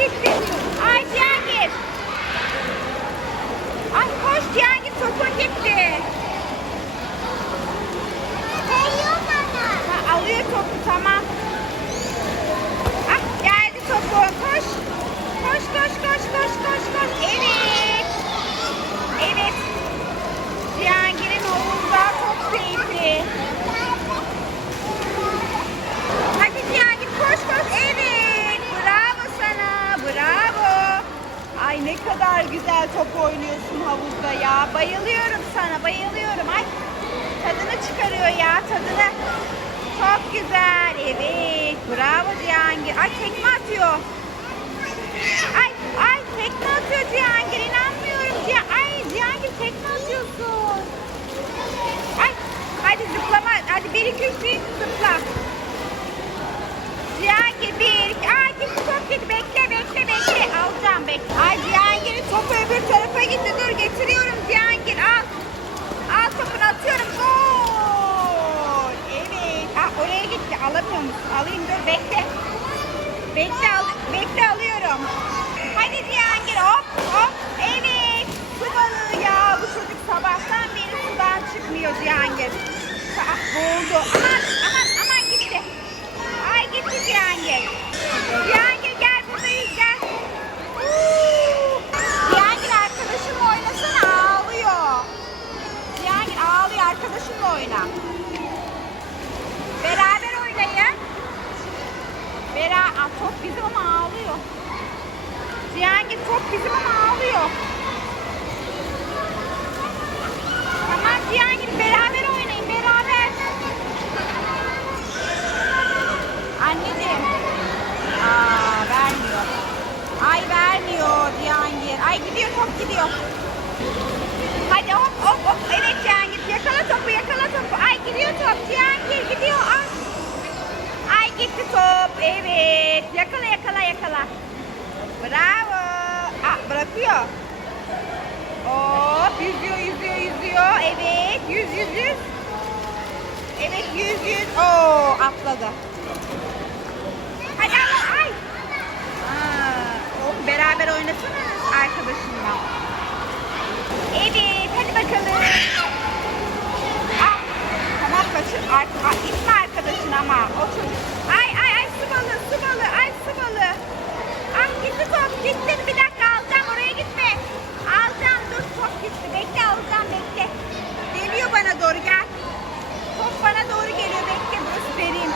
Ay Cihangir. Koş Cihangir topun gitti. Veriyor bana. Ha, tamam. Ah, geldi topu koş. Koş koş koş koş koş koş. Kadar güzel top oynuyorsun havuzda ya. Bayılıyorum sana, bayılıyorum. Ay tadını çıkarıyor ya, tadını. Çok güzel. Evet, bravo Cihangir. Ay tekme atıyor. Ay, ay tekme atıyor Cihangir. İnanmıyorum. Cih ay Cihangir tekme atıyorsun. Ay, hadi zıplama. Hadi bir iki üç deyip zıpla. Cihangir bir, iki. Ay gitti top gitti. Bekle, bekle, bekle. Alacağım bekle. Ay Cihangir'in topu tarafa gitti. Dur getiriyorum Cihangir. Al. Al topunu atıyorum. Gol. Evet. Ha, oraya gitti. Alamıyor musun? Alayım dur bekle. Bekle, al, bekle alıyorum. Hadi Cihangir hop hop. Evet. Su balığı ya. Bu çocuk sabahtan beri sudan çıkmıyor Cihangir. Ah boğuldu. Aman aman aman gitti. Ay gitti Cihangir. Cihangir gel buradayız gel. Uuu. Cihangir arkadaşınla oynasana ağlıyor. Cihangir arkadaşınla oyna. Beraber oynayın. Bera Aa, top bizim ama ağlıyor. Cihangir top bizim ama ağlıyor. Tamam Cihangir beraber. Anneciğim. Aa vermiyor. Ay vermiyor Cihangir. Ay gidiyor top gidiyor. Hadi hop hop hop. Evet Cihangir yakala topu yakala topu. Ay gidiyor top Cihangir gidiyor. Ay. Ay gitti top. Evet. Yakala yakala yakala. Bravo. Aa, bırakıyor. Hop yüzüyor yüzüyor yüzüyor. Evet yüz yüz yüz. Evet yüz yüz. Oo atladı. Hadi ama ay. Aa, oğlum beraber oynasana arkadaşınla. Evet hadi bakalım. Ah, tamam kaçır. Ar ah, itme arkadaşın ama. O çocuk. Ay ay ay su balığı su balığı ay su balığı. Ah gitti top gitti. Bir dakika alacağım oraya gitme. Alacağım dur top gitti. Bekle alacağım bekle. Geliyor bana doğru gel. Top bana doğru geliyor bekle. Burası derin.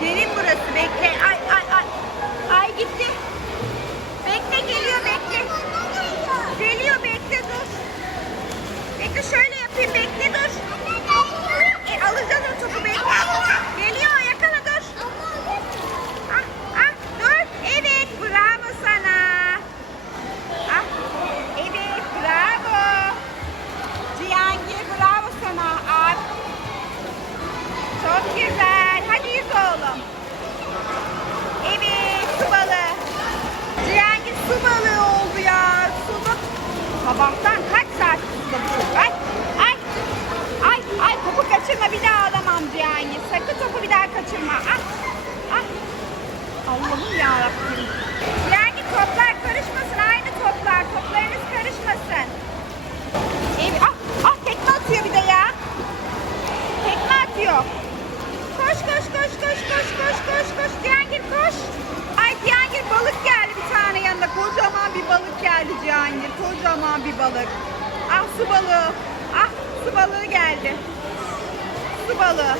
Derin burası bekle. Ay ay ay. Ay gitti. Bekle geliyor bekle. Geliyor bekle dur. Bekle şöyle yapayım bekle dur. E, alacağız o topu bekle. Geliyor yakala dur. Ah, ah, dur. Evet bravo sana. Ah, evet bravo. Cihangir bravo sana. Ah. Güzel. Hadi yüz oğlum. Evet su balığı. Cihangir su balığı oldu ya. Suda sabahtan kaç saat çocuk? Ay, ay, ay, ay topu kaçırma bir daha alamam Cihangir. Sakın topu bir daha kaçırma. Ah, ah. Allah'ım yarabbim. Cihangir toplar karışmasın. Aynı toplar. Toplarınız karışmasın. Evet. Ah, ah tekme atıyor bir de ya. Tekme atıyor. Koş koş koş koş koş koş koş koş Cihangir koş. Ay Cihangir balık geldi bir tane yanına. Kocaman bir balık geldi Cihangir. Kocaman bir balık. Ah su balığı. Ah su balığı geldi. Su balığı.